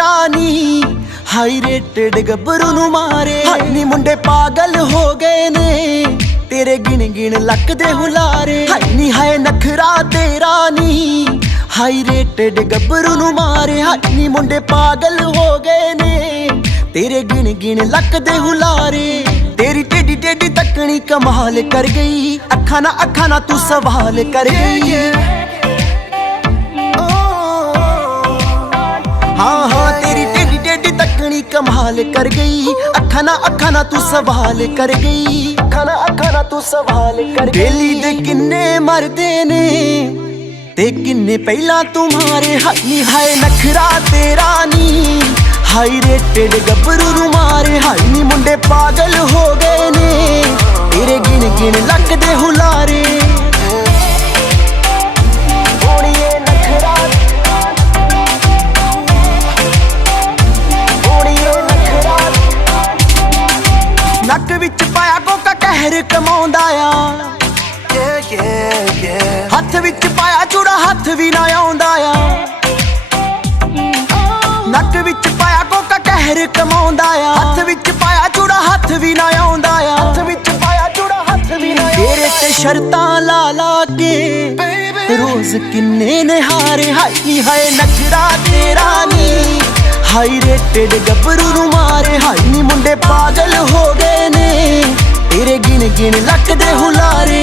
तेरा नी high rated गब्बरू नू मारे नी मुंडे पागल हो गए ने तेरे गिन गिन लक दे हुलारे नी हाय नखरा तेरा नी हाई रेटेड गब्बरू नू मारे नी मुंडे पागल हो गए ने तेरे गिन गिन लक दे हुलारे तेरी टेडी टेडी तकनी कमाल कर गई अखा ना तू सवाल कर गई हाँ हाँ तेरी टेडी टेडी तकनी कमाल कर गई अखा ना तू सवाल कर गई अखा ना तू सवाल कर गई बेली दे किन्ने मरदे ने ते किन्ने पहला तुम्हारे हाई हाय नखरा तेरा नी हाई रेटेड गब्बरू नू मारे हाई नी मुंडे पागल हो गए ने तेरे गिन गिन लक दे हुलारे नक विच पाया कोका कहर कमाउंदा आ हथ विच पाया चूड़ा हथ भी ना आउंदा आ नक विच पाया कोका कहर कमाउंदा आ हथ विच पाया चूड़ा हथ भी ना आउंदा आ हथ विच पाया चूड़ा हथ भी ना तेरे ते शर्तां ला ला के रोज किन्ने ने हारे हाई हाय नखरा तेरा नी हाई रेटेड गब्बरू नू मारे हाई नी मुंडे पागल हो गए ने तेरे गिन गिन लक दे हुलारे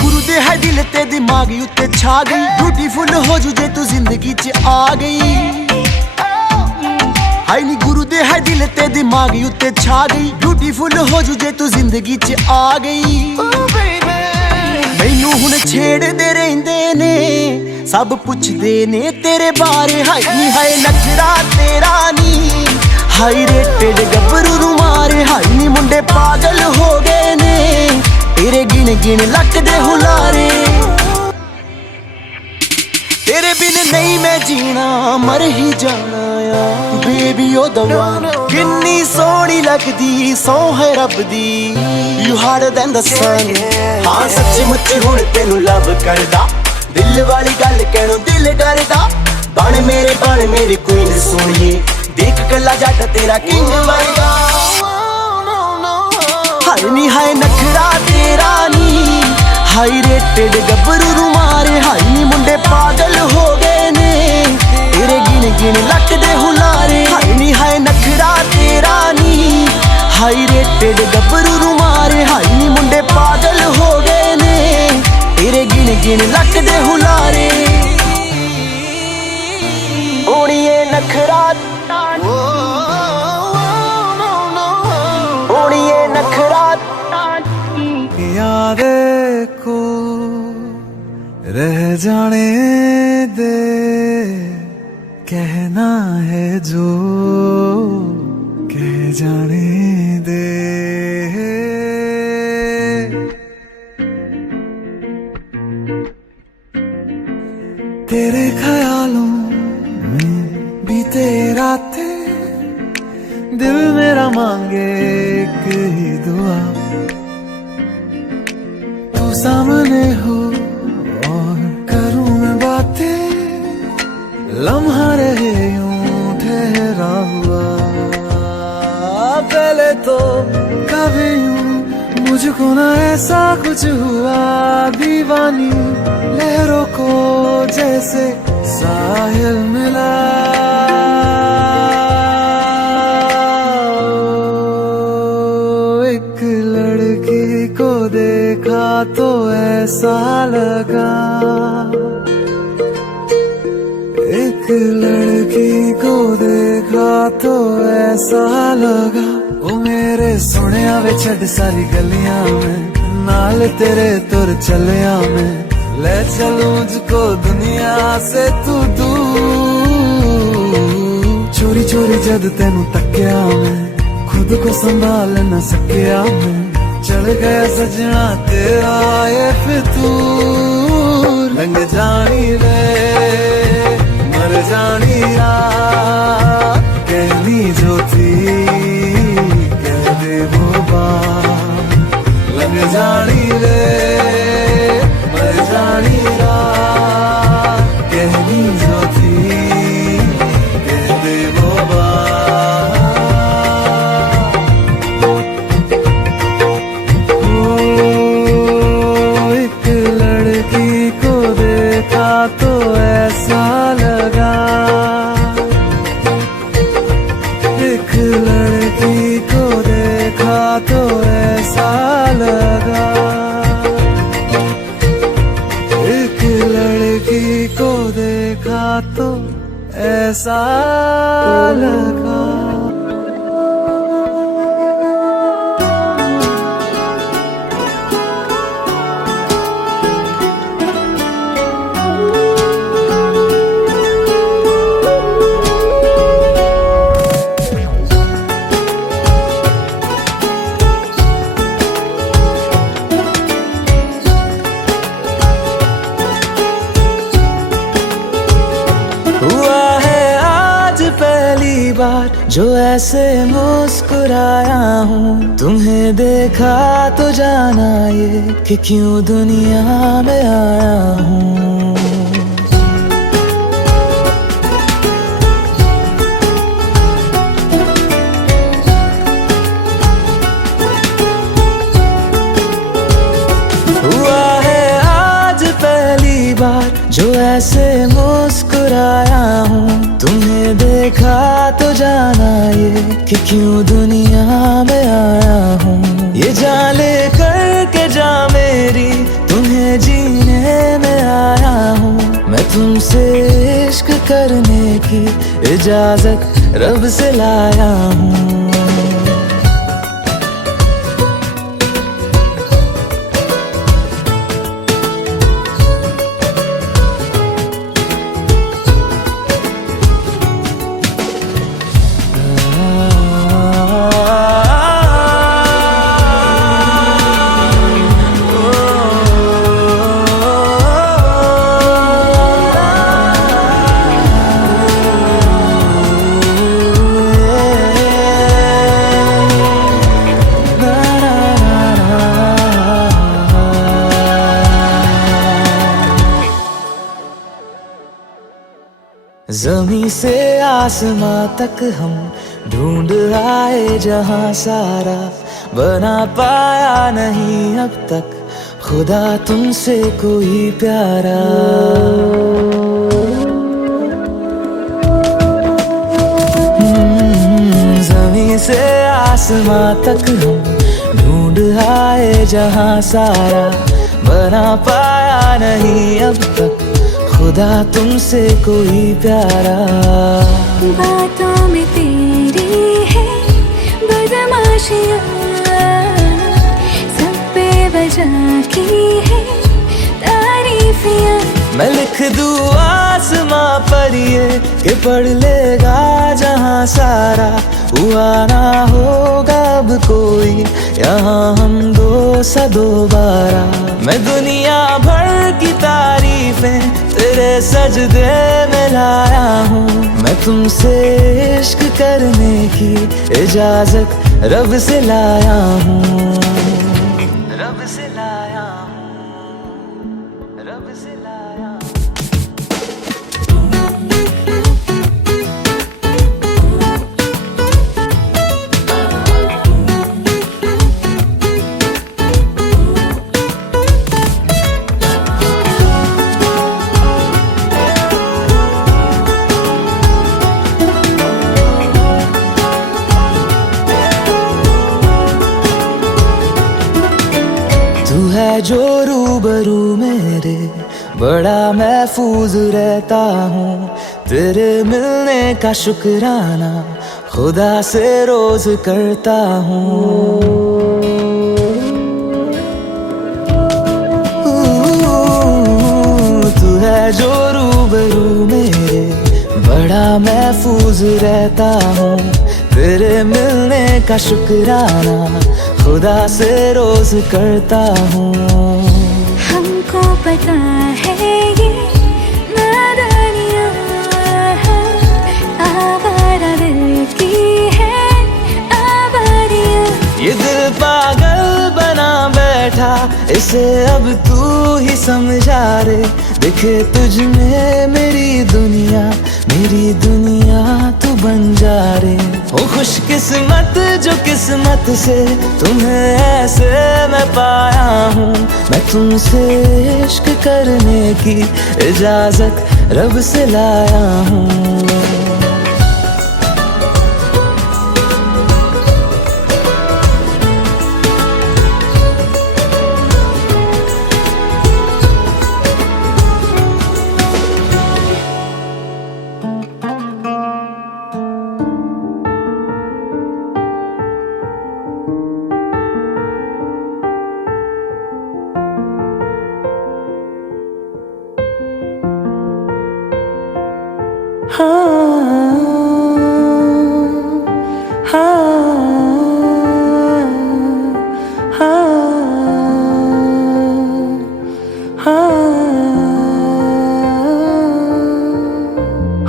गुरु दे है दिल ते दिमाग उत्ते छा गई ब्यूटीफुल हो जू जे तू जिंदगी च आ गई हाई नी गुरु दे है दिल ते दिमाग उत्ते छा गई ब्यूटीफुल हो जू जे तू जिंदगी च आ गई मैनू हुण छेड़दे रहिंदे ने सब पुछदे ने तेरे बारे हाई नी हाय नखरा तेरा नी हाई रेटेड गब्बरू नू मारे हाई नी मुंडे पागल हो गए ने तेरे गिन गिन लक दे हुलारे तेरे बिन नहीं मैं जीना मर ही जाना आ बेबी ओ दवा किन्नी सोहनी लगदी सौ है रब दी यू हार्डर दैन द सन हाँ सच्ची मुच्ची हुण तेनू लव करदा दिल वाली गल कहणों दिल डरदा बन मेरे क्वीन सोहणीए देख कला जट तेरा किंग वर्गा हाय नी हाय नखरा तेरा नी हाई रेटेड गब्बरू नू मारे हाई नी मुंडे पागल हो गए ने तेरे गिन गिन लक दे हुलारे हाई नी हाय नखरा तेरा नी हाई रेटेड गब्बरू नू मारे हाई नी मुंडे पागल हो गए ने तेरे गिन गिन लक दे हुलारे ओड़िए नखरा ओड़िए नखरा यादें को रह जाने दे कहना है जो कह जाने दे तेरे ख्यालों में बीते रातें दिल मेरा मांगे एक ही दुआ तू सामने हो और करूं मैं बातें लम्हा रहे यूं ठहरा हुआ पहले तो कभी यूं मुझको ना ऐसा कुछ हुआ दीवानी लहरों को जैसे साहिल मिला एक लड़की को देखा तो ऐसा लगा एक लड़की को देखा तो ऐसा लगा ओ मेरे सुनिया वे छड़ सारी गलियां में नाल तेरे तुर चलिया मैं ले चलूं मुझको दुनिया से तू दूर चोरी चोरी जद तेनू तकिया मैं खुद को संभाल न सकिया मैं चल गया सजना तेरा ये फितूर रंग जानी रे मर जानी यार कहनी जो थी कह दे वो बात देखा तो ऐसा लगा, एक लड़की को देखा तो ऐसा लगा, एक लड़की को देखा तो ऐसा लगा। हुआ है आज पहली बार जो ऐसे मुस्कुराया हूँ, तुम्हें देखा तो जाना ये कि क्यों दुनिया में आया हूँ। हुआ है आज पहली बार जो ऐसे मुस्कुराया हूँ, तुम्हें देखा तो जाना ये कि क्यों दुनिया में आया हूँ। ये जान ले करके जा मेरी, तुम्हें जीने में आया हूँ। मैं तुमसे इश्क करने की इजाजत रब से लाया हूँ। ज़मीं से आसमां तक हम ढूंढ आए जहां सारा, बना पाया नहीं अब तक खुदा तुमसे कोई प्यारा। ज़मीं से आसमां तक हम ढूंढ आए जहां सारा, बना पाया नहीं अब तक खुदा तुमसे कोई प्यारा। बातों में तेरी है बदमाशियाँ, सब पे वजह की है तारीफियाँ। मैं लिख दूँ आसमां पर ये कि पढ़ लेगा जहां सारा, हुआ ना होगा अब कोई यहाँ हम दो सा दोबारा। मैं दुनिया भर की तारीफें तेरे सजदे में लाया हूँ। मैं तुमसे इश्क करने की इजाजत रब से लाया हूँ, रब से लाया हूँ, रब से लाया हूँ। तू है जो रूबरू मेरे, बड़ा महफूज रहता हूँ। तेरे मिलने का शुक्राना खुदा से रोज करता हूँ। तू है जो रूबरू मेरे, बड़ा महफूज रहता हूँ। तेरे मिलने का शुक्राना खुदा से रोज करता हूँ। हमको पता है ये नादानियाँ आवारा दिल की है आवारियाँ। ये दिल पागल बना बैठा, इसे अब तू ही समझा रे। दिखे तुझ में मेरी दुनिया बन जा रे। ओ खुशकिस्मत जो किस्मत से तुम्हें ऐसे मैं पाया हूँ। मैं तुमसे इश्क करने की इजाजत रब से लाया हूँ।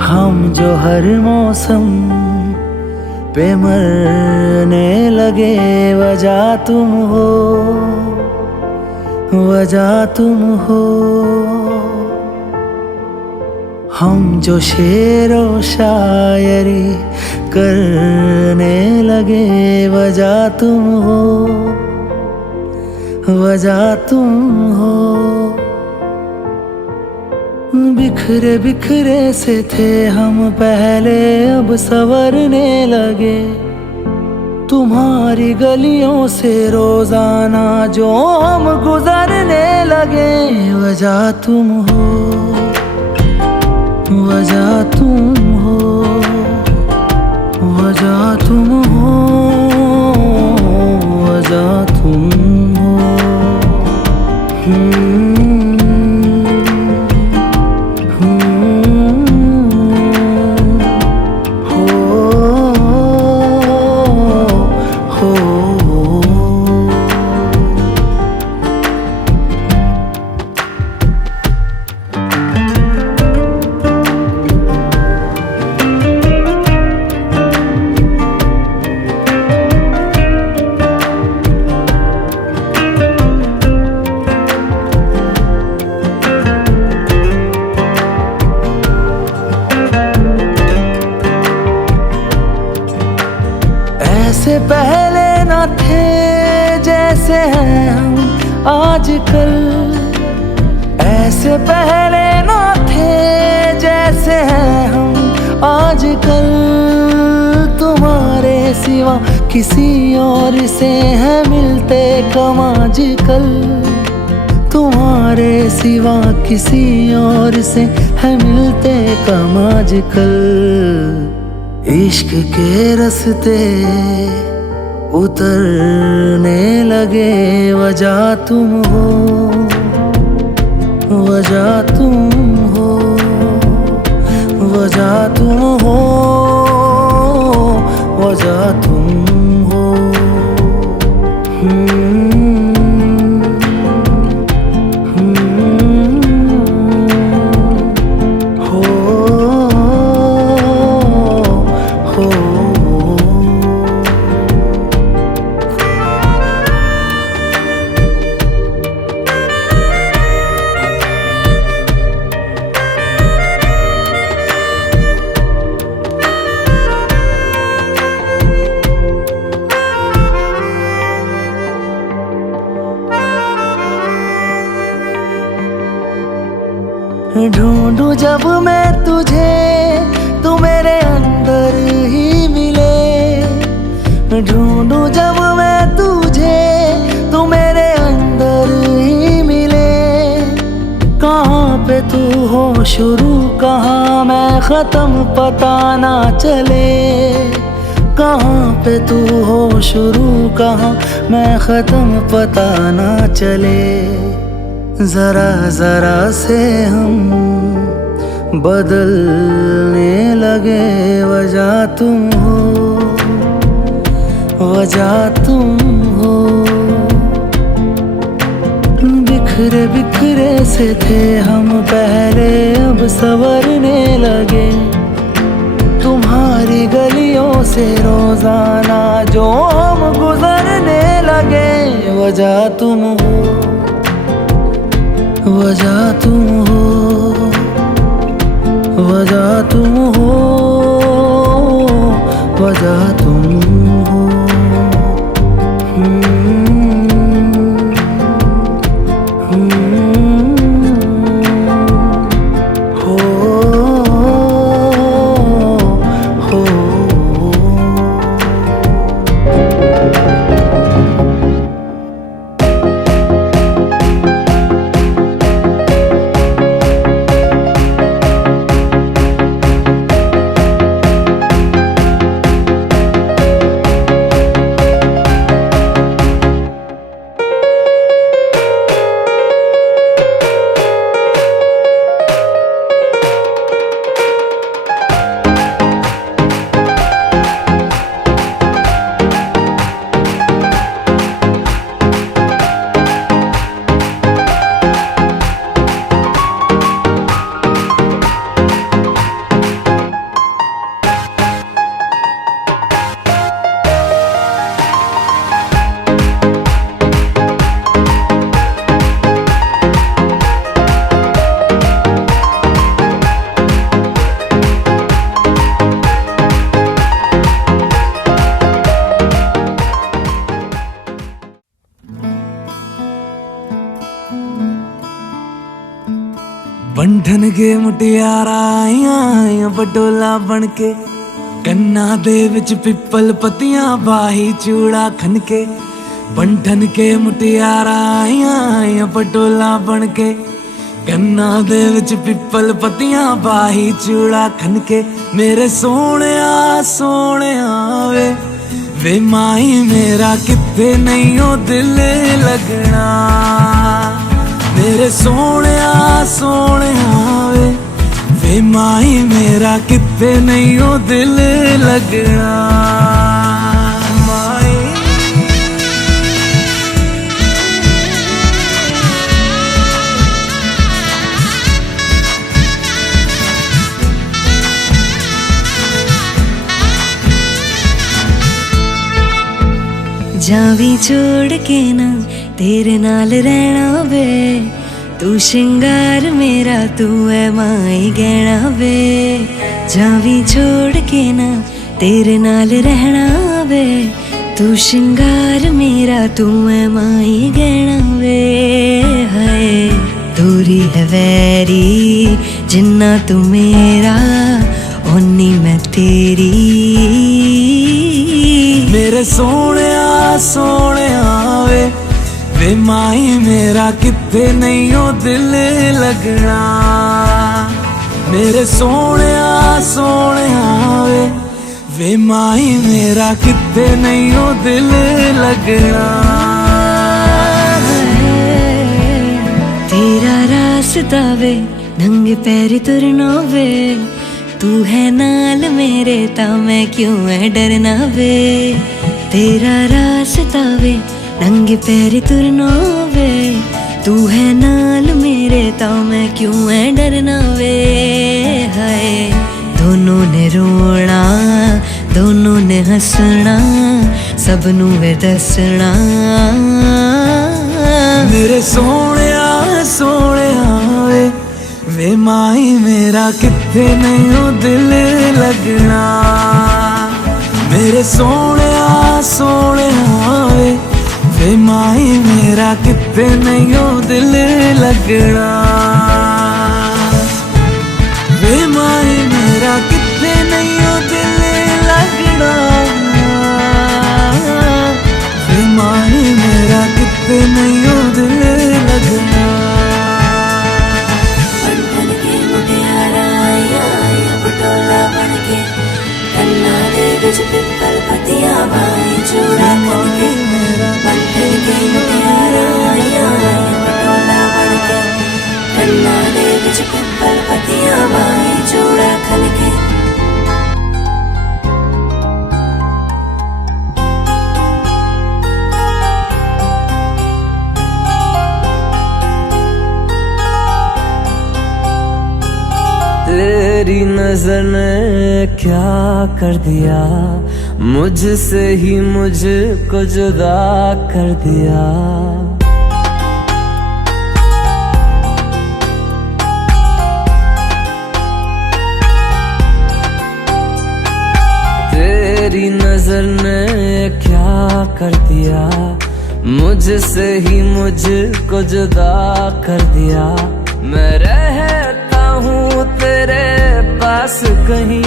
हम जो हर मौसम पे मरने लगे, वजह तुम हो, वजह तुम हो। हम जो शेरो शायरी करने लगे, वजह तुम हो, वजह तुम हो। बिखरे बिखरे से थे हम पहले, अब संवरने लगे। तुम्हारी गलियों से रोजाना जो हम गुजरने लगे, वजह तुम हो, वजह तुम हो, वजह तुम हो, वजह तुम हो। ऐसे पहले न थे जैसे हैं हम आजकल, ऐसे पहले न थे जैसे हैं हम आजकल। तुम्हारे सिवा किसी और से है मिलते कम आजकल, तुम्हारे सिवा किसी और से है मिलते कम आजकल। इश्क के रास्ते उतरने लगे, वजह तुम हो, वजह तुम हो, वजह तुम हो, वजह तुम हो। ढूंढूं जब मैं तुझे, तू मेरे अंदर ही मिले। ढूंढूं जब मैं तुझे, तू मेरे अंदर ही मिले। कहाँ पे तू हो शुरू, कहाँ मैं ख़त्म, पता ना चले। कहाँ पे तू हो शुरू, कहाँ मैं ख़त्म, पता ना चले। जरा जरा से हम बदलने लगे, वजह तुम हो, वजह तुम हो। बिखरे बिखरे से थे हम पहले, अब संवरने लगे। तुम्हारी गलियों से रोजाना जो हम गुजरने लगे, वजह तुम हो, वजह तुम हो, वजह तुम हो। ठन के मुटियारा आइया पटोला बन के, कन्ना दे विच पिपल पतियां बाही चूड़ा खन के। बंठन के मुटियारा आइया पटोला बन के, कन्ना दे विच पिपल पतियां बाही चूड़ा खन के। मेरे सोहणिया सोहणिया वे माई मेरा किथे नहीं ओ दिल लगना। मेरे सोहणिया सोहणिया वे माई मेरा किथे नहीं ओ दिल लगना। माई जावी छोड़ के ना तेरे नाल रहना वे, तू श्रृंगार मेरा तू है माई गहना वे। जावी छोड़ के ना तेरे नाल रहना वे, तू श्रृंगार मेरा तू है माई गहना वे। हाय दूरी है वैरी जिन्ना तू मेरा ओनी मैं तेरी। मेरे सोहणिया सोहणिया वे माई मेरा किथे नहीं ओ दिल लगना। मेरे सोहणिया सोहणिया वे माई मेरा किथे नहीं ओ दिल लगना। तेरा रास्ता वे नंगे पैर तुरना वे, तू है नाल मेरे ता मैं क्यों है डरना वे। तेरा रास्ता वे नंगे पैर तुरना वे, तू है नाल मेरे ता मैं क्यों है डरना वे। हाय दोनों ने रोना दोनों ने हंसना सबनू वे दसना। मेरे सोहणिया सोहणिया वे माई मेरा किथे नहीं ओ दिल लगना। मेरे सोहणिया सोहणिया वे माई मेरा किथे नहीं ओ दिल लगना। वे माई मेरा किथे नहीं ओ दिल लगना। वे माई मेरा किथे नहीं ओ दिल लगना। पिपल पतिया बाई चूड़ा खन के, बंधन के मुटियारा आया पटोला बन के। कन्ना दे विच पिपल पतिया बाई चूड़ा खन के। तेरी नजर ने क्या कर दिया, मुझसे ही मुझको जुदा कर दिया। तेरी नजर ने क्या कर दिया, मुझसे ही मुझको जुदा कर दिया। मैं रहता हूँ तेरे पास कहीं,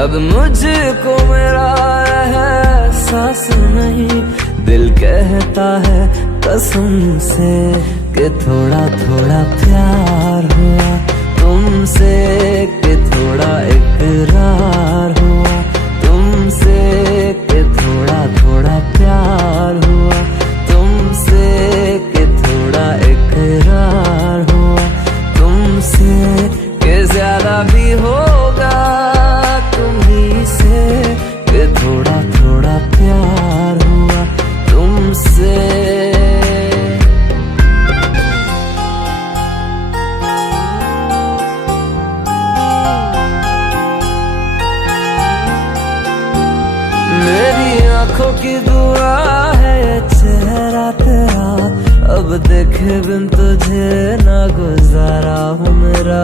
अब मुझको मेरा एहसास नहीं। दिल कहता है कसम से कि थोड़ा थोड़ा प्यार हुआ तुमसे, कि थोड़ा इकरार हुआ तुमसे, कि थोड़ा थोड़ा प्यार हुआ तुमसे, कि थोड़ा इकरार हुआ तुमसे, कि ज्यादा भी होगा तुम्ही से, कि थोड़ा थोड़ा प्यार हुआ तुमसे। मेरी आंखों की दुआ है चेहरा तेरा, अब देखे बिन तुझे ना गुजारा हूँ मेरा।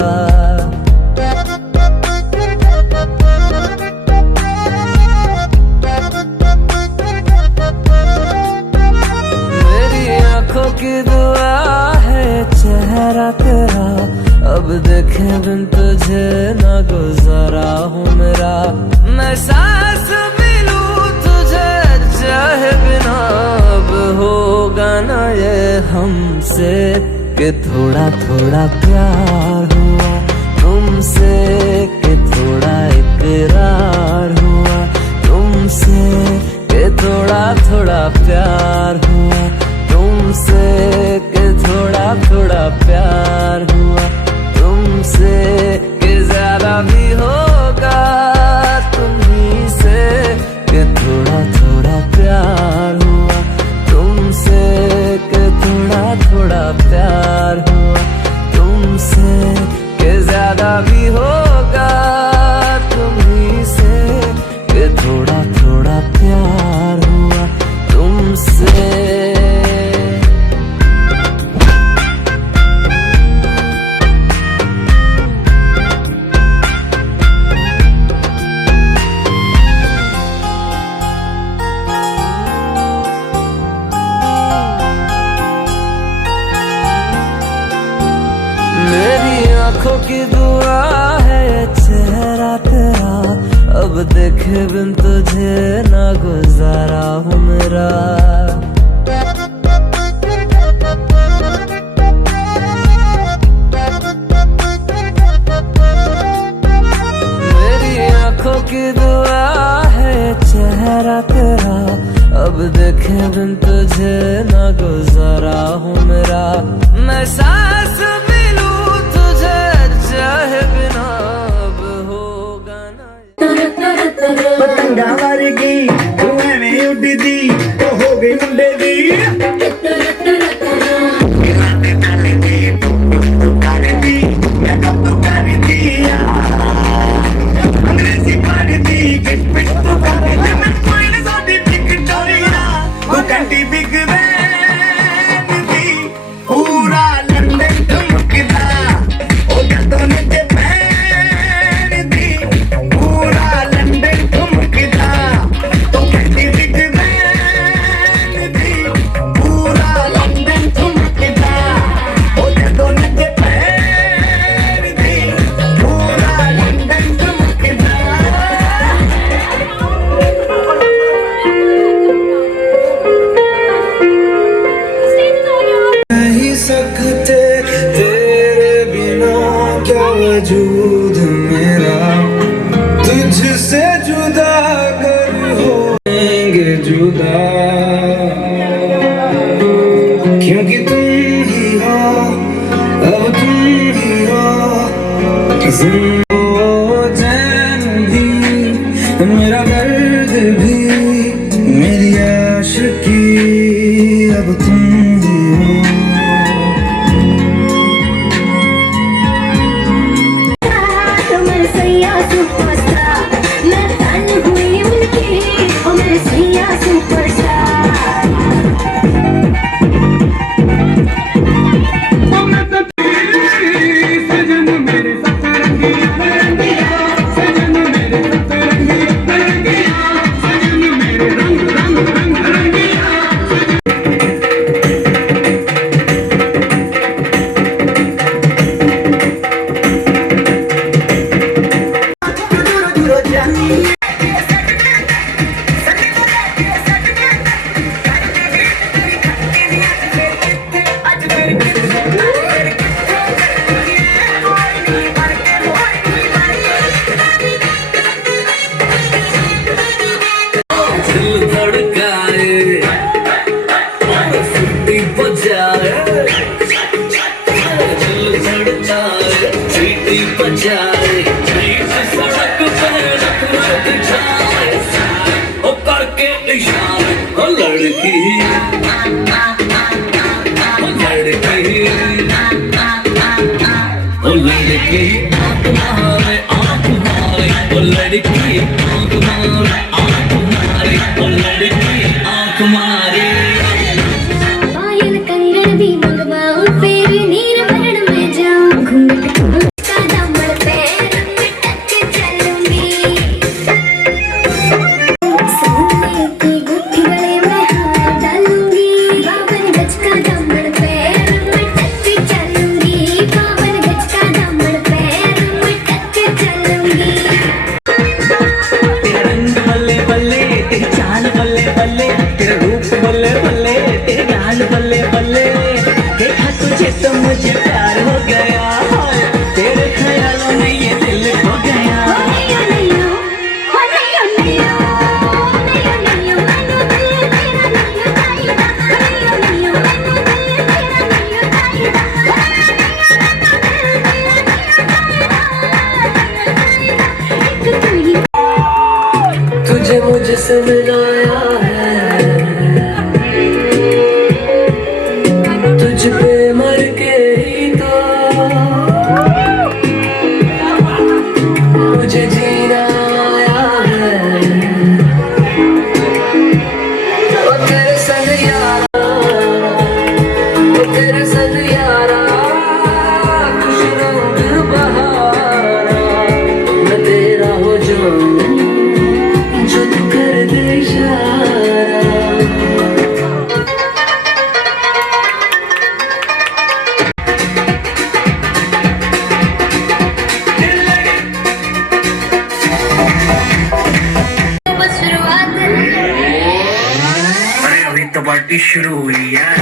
मेरी आंखों की दुआ है चेहरा तेरा, अब देखे बिन तुझे ना गुजारा हूँ मेरा, मैं सांस भी लूं तुझे चाहे बिना। अब होगा ना ये हमसे कि थोड़ा थोड़ा प्यार हुआ तुमसे, कि थोड़ा इकरार हुआ तुमसे, कि थोड़ा थोड़ा प्यार हुआ तुमसे, कि थोड़ा थोड़ा प्यार हुआ तुमसे, कि ज्यादा भी होगा तुम्ही से, कि थोड़ा थोड़ा प्यार हुआ तुमसे, कि थोड़ा थोड़ा प्यार हुआ तुमसे, कि ज्यादा भी होगा तुम्ही से, कि थोड़ा थोड़ा प्यार हुआ तुमसे। मेरी आंखों की दुआ है चेहरा तेरा, अब देखे बिन तुझे ना गुजारा हूँ मेरा। मेरी आंखों की दुआ है चेहरा तेरा, अब देखे बिन तुझे ना गुजारा हूँ मेरा, मैं सांस भी लूं तुझे चाहे बिना। अब होगा ना पतंगा वर्गी तू एवें उड़दी तो हो गई मुंडे दी। अंग्रेजी पढ़दी किट पिट तो कर दे मैं कोई ना साडी विक्टोरिया तू कंटी बिग वैन दी पूरा लंदन ठुमकदा ओ जदों ने ते पैन दी पूरा लंदन ठुमकदा तू कंटी बिग वैन दी पूरा लंदन ठुमकदा ओ जदों ने ते पैन दी पूरा लंदन ठुमकदा। नहीं सकते तेरे बिना क्या वजूद मेरा, तुझसे जुदा कर होंगे जुदा, क्योंकि तुम ही हो अब तुम ही हो। जिंदो चैन भी मेरा दर्द भी मेरी आशिकी अब तुम ही हो। मेरे सैया सुपरस्टार मैं फैन हुई उनकी, ओ मेरे सैया सुपरस्टार। सजन मेरे सतरंगिया रंगिया, सजन मेरे सतरंगिया रंगिया, सजन मेरे रंग रंग रंग रंगिया। दिल धड़काए और सीटी बजाए, दिल धड़काए सीटी बजाए, बीच सड़क पे रख रख जाए ओ करके इशारे ओ लड़की ओ लड़की ओ लड़की आँख मारे ओ लड़की आँख मारे ओ लड़की आँख मारे। पायल कंगन भी मंगवाऊं फिर नीर भरण में जाऊं, घूंघट का दामन पैर में टक चलूंगी, सोने की गुत्थी गले में हार डालूंगी, 52 गज का दामन पैर में टक चलूंगी, 52 गज का से मिलाया है, तुझ पे मर के ही तो मुझे जीना आया है। ओ तेरे संग यारा, ओ तेरे संग यारा, खुश रंग बहारा, मैं तेरा हो जाऊं जो तू कर दे इशारा। बस शुरुआत अरे अभी तो पार्टी शुरू हुई है।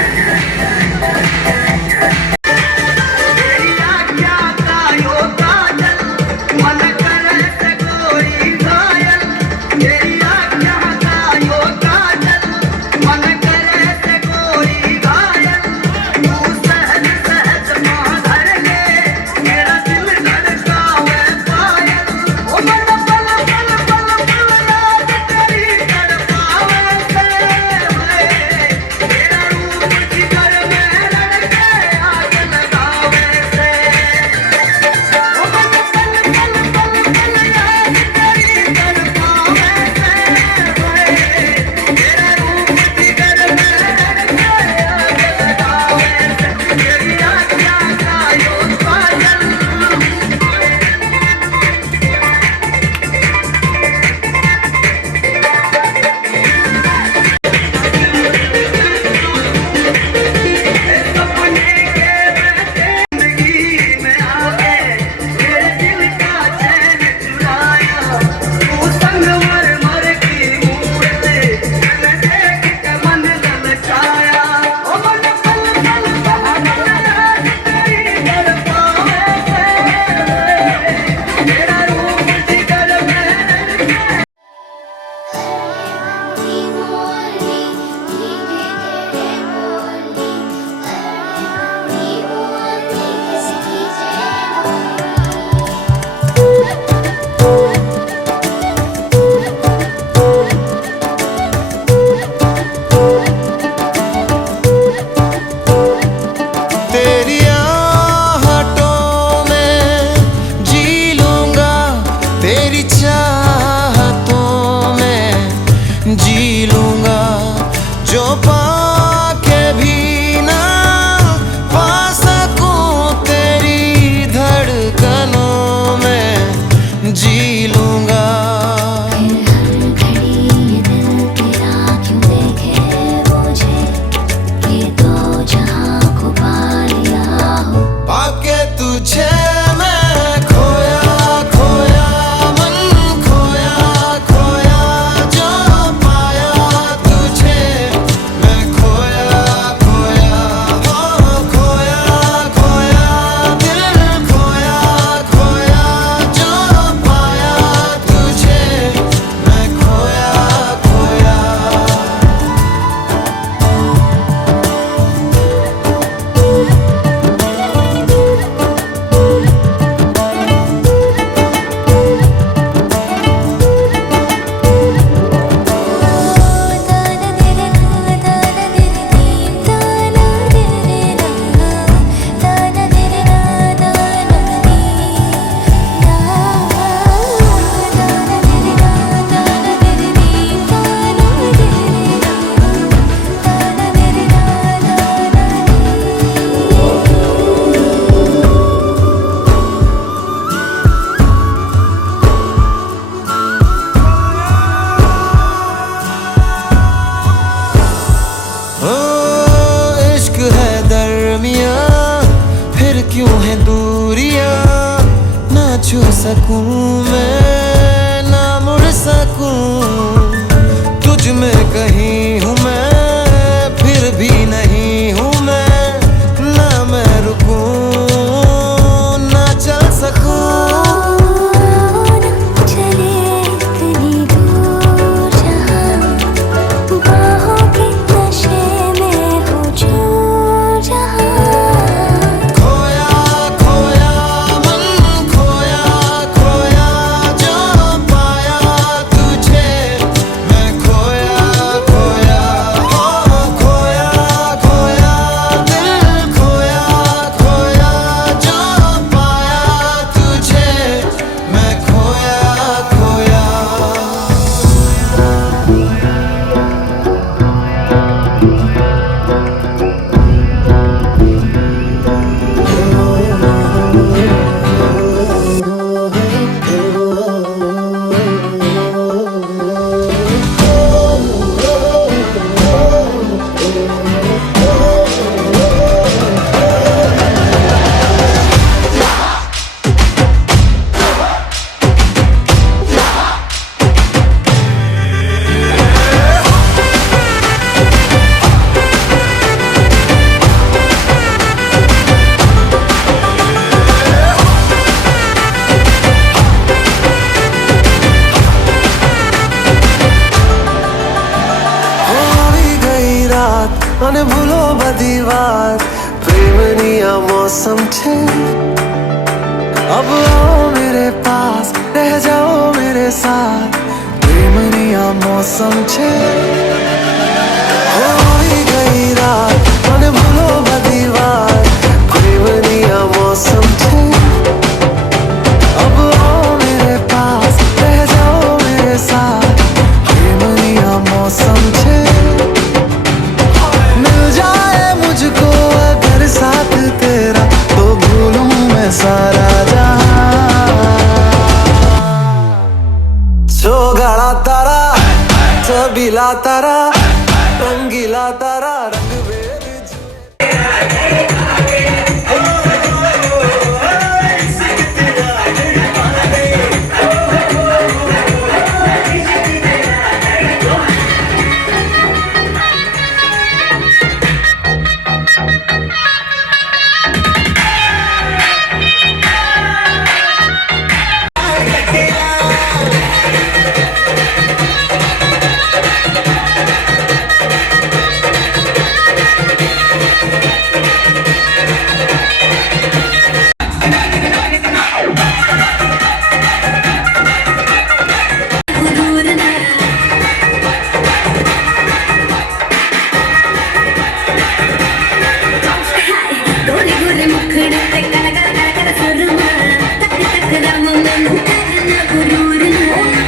छू सकूं मैं ना मुड़ सकूं, तुझ में कहीं हूँ मैं फिर भी नहीं हूँ मैं, ना मैं रुकूं ना चल सकूं। समझे। अब आओ मेरे पास, रह जाओ मेरे साथ, प्रेमनिया मौसम छे। हो ही गई रात, मन भूलो बदीवार, प्रेमनिया मौसम छे। अब आओ मेरे पास, रह जाओ मेरे साथ, प्रेमनिया मौसम छे। मिल जाए मुझको अगर साथ तेरा, तो भूलूं मैं सारा जहां। चौगाड़ा तारा, चबीला तारा, रंगीला तारा, रंग भेद गोरे गोरे मुखड़े पे कर कर कर कर सुरमा, तक तक रम में करना गुरूर ना।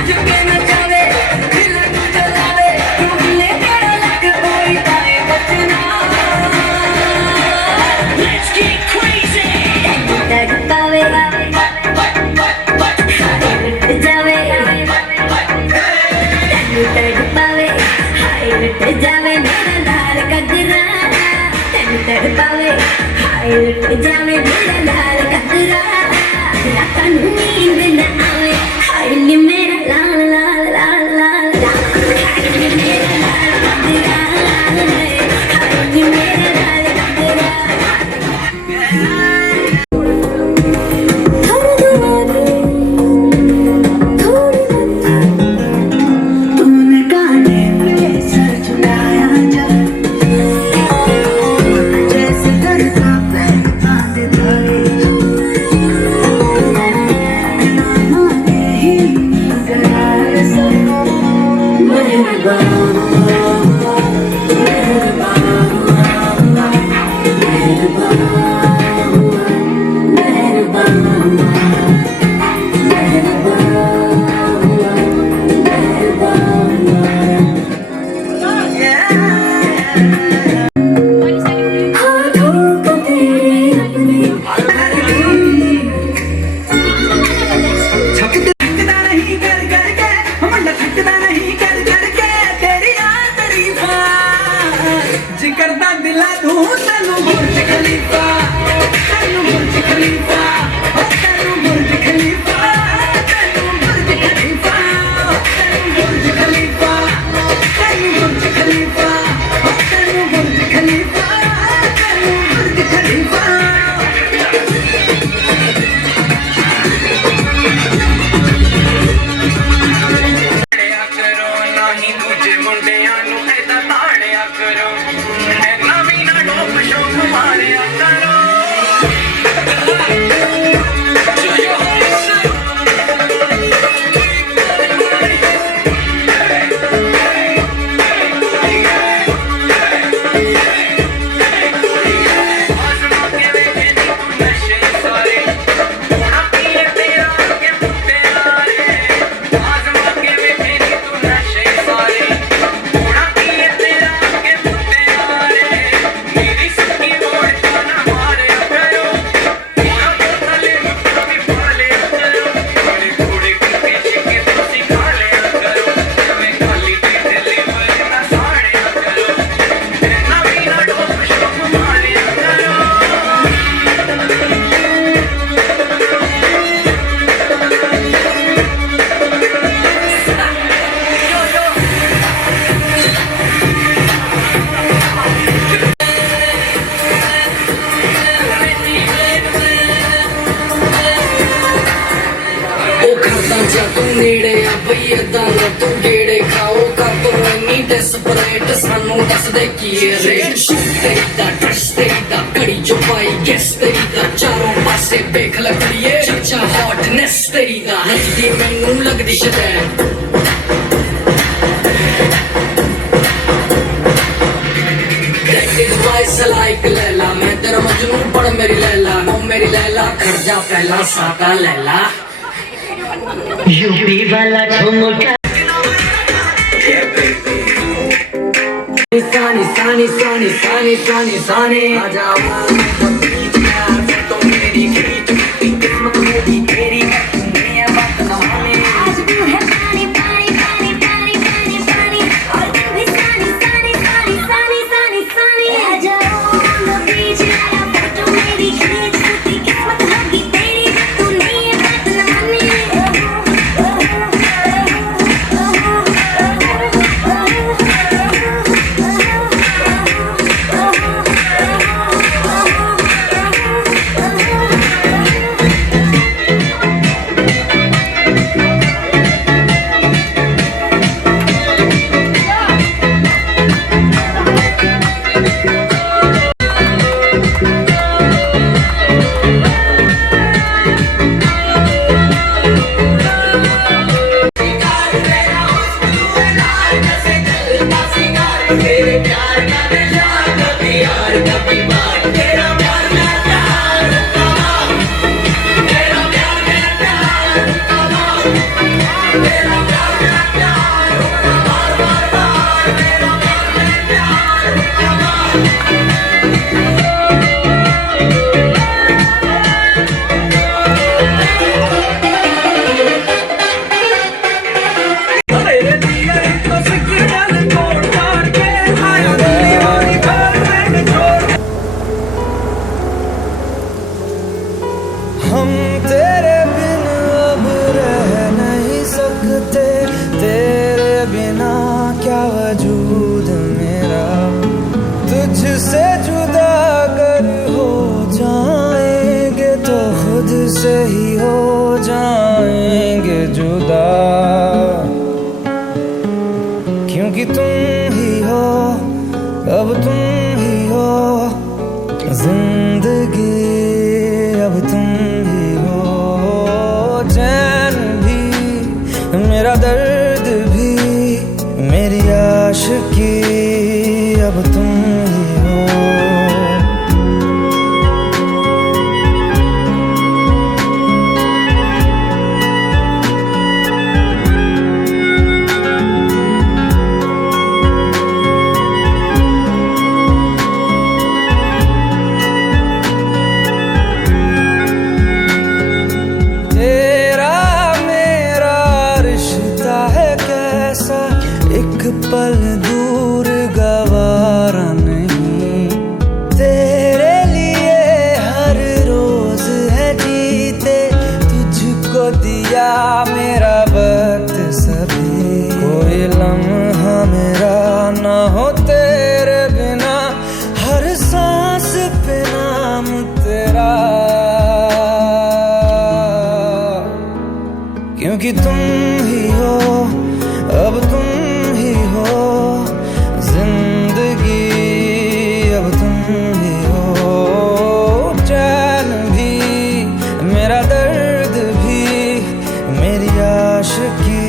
झुके न जावे, दिल तू जलावे, बोले तेरा लग कोई पाए बचना। Let's get crazy. तक पावे, हाय जावे, तक पावे, हाय जावे मेरा लाल कदरा। तक पावे, हाय जावे मेरा लाल कदरा। रातां नूं नींद न आवे, हाय नी मेरा लाल लाल लाल लाल लाल। हाय नी मेरा लाल कदरा, हाय नी मेरा लाल कदरा। हर दीवाने थोड़ी तूने गाने पे सर झुकाया जा, जैसे करता पैर बांध धागे। माने ही करार से मेहरबान, थकदा नहीं कर कर के, मुंडा थकदा नहीं कर कर के, तेरी यार तारीफा जिकर दा दिला दूं तैनू बुर्ज खलीफा, तैनू बुर्ज खलीफा, तैनू बुर्ज खलीफा, तैनू बुर्ज खलीफा, तैनू बुर्ज खलीफा, तैनू बुर्ज खलीफा, तैनू बुर्ज खलीफा, तैनू बुर्ज खलीफा। ਤਾੜਿਆ ਕਰੋ ਨਾ ਹੀ ਦੂਜੇ ਮੁੰਡਿਆਂ ਨੂੰ ਐਦਾਂ ਤਾੜਿਆ ਕਰੋ, ਐਨਾ ਵੀ ਨਾ ਡੋਪ ਸ਼ੋਪ ਮਾਰਿਆ ਕਰੋ। ਆਜ਼ਮਾ ਕੇ ਵੇਖੇ ਨੀ ਤੂੰ ਨਸ਼ੇ ਸਾਰੇ, ਹੋਣਾ ਕੀ ਹੈ ਤੇਰਾ ਅੱਗੇ ਮੁੱਤੇ ਆਰੇ। ਆਜ਼ਮਾ ਕੇ ਵੇਖੇ ਨੀ ਤੂੰ ਨਸ਼ੇ ਸਾਰੇ, ਹੋਣਾ ਕੀ ਹੈ ਤੇਰਾ ਅੱਗੇ ਮੁੱਤੇ ਆਰੇ। ਮੇਰੀ ਸੁੱਕੀ ਮੋੜ ਤੋਂ ਨਾ ਮਾਰਿਆ ਕਰੋ, ਹੋਣਾ ਬੋਤਲੇ ਮੁੱਕਾ ਵੀ ਪਾ ਲਿਆ ਕਰੋ। ਬੜੇ ਕੂੜੇ ਕੁੱਤੇ ਛਿੱਕੇ ਤੁਸੀਂ ਖਾ ਲਿਆ ਕਰੋ, ਜਿਵੇਂ ਖਾਲੀ ਪੇਟ ਲਿਵਰ ਨਾ ਸਾੜਿਆ ਕਰੋ, ਐਨਾ ਵੀ ਨਾ ਡੋਪ ਸ਼ੋਪ ਮਾਰਿਆ ਕਰੋ। ਉਹ ਕਰਦਾ ਜਾ ਤੂੰ ਨੇੜੇ ਆ ਬਈ ਏਦਾਂ ਨਾ ਤੂੰ ਗੇੜੇ ਖਾਓ ਕਰ ਤੂੰ ਇੰਨੀ ਡੈਸਪਰੇਟ ਸਾਨੂੰ ਦੱਸ ਦੇ ਕੀ ਹੈ ਰੇਟ ਤੇਰੀ ਦਾ ਡਰੈਸ ਤੇਰੀ ਦਾ ਘੜੀ ਜੋ ਪਾਈ ਗੈਸ ਤੇਰੀ ਦਾ ਚਾਰੋਂ ਪਾਸੇ ਵੇਖ ਲੱਗੜੀਏ ਚਰਚਾ ਹੌਟਨੈਸ ਤੇਰੀ ਦਾ ਹੱਸਦੀ ਮੈਨੂੰ ਲੱਗਦੀ ਸ਼ਦੈਨ लाइक लैला मैं तेरा मजनू पढ़ मेरी लैला नो मेरी लैला खर्चा पहला साका लैला यूपी वाला ठुमका सानी सानी सानी सानी सानी सानी आ जाओ तो मेरी खींच किस्मत मेरी तेरी दुनिया बात ना माने आज तू है पानी पानी पानी पानी पानी पानी और तू भी सानी सानी सानी सानी सानी सानी आ जाओ लो बीच आया फोटो मेरी खींच टूटी किस्मत होगी तेरी तू नहीं है बात न हम तेरे बिन अब रह नहीं सकते तेरे बिना क्या वजूद मेरा तुझसे जुदा अगर हो जाएंगे तो खुद से ही हो जाएंगे जुदा क्योंकि तुम ही हो अब तुम ही हो जिंदगी अब तुम ही हो चैन भी मेरा दर्द भी मेरी आशिकी अब तुम ही हो पल दूर गवारा नहीं तेरे लिए हर रोज है जीते तुझको दिया मेरा वक्त सभी कोई लम्हा मेरा ना हो तेरे बिना हर सांस पे नाम तेरा क्योंकि तुम ही हो अब तुम जिंदगी अब तुम ही हो चैन भी मेरा दर्द भी मेरी आशिकी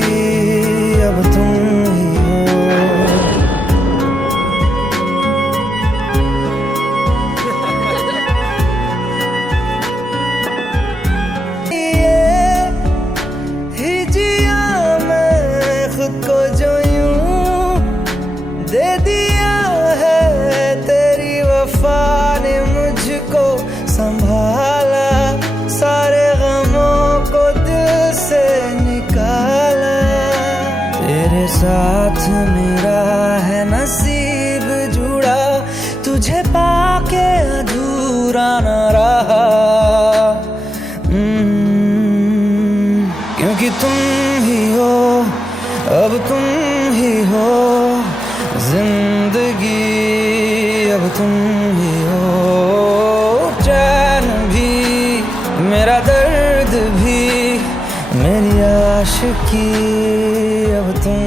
अब तुम ही हो ही जिया मैं खुद को जो दे दिया है तेरी वफा ने मुझको संभाला सारे गमों को दिल से निकाला तेरे साथ मेरा है नसीब जुड़ा तुझे पाके अधूरा न रहा क्योंकि तुम ही हो अब तुम ही हो जिंदगी अब तुम ही हो चैन भी मेरा दर्द भी मेरी आशिकी अब तुम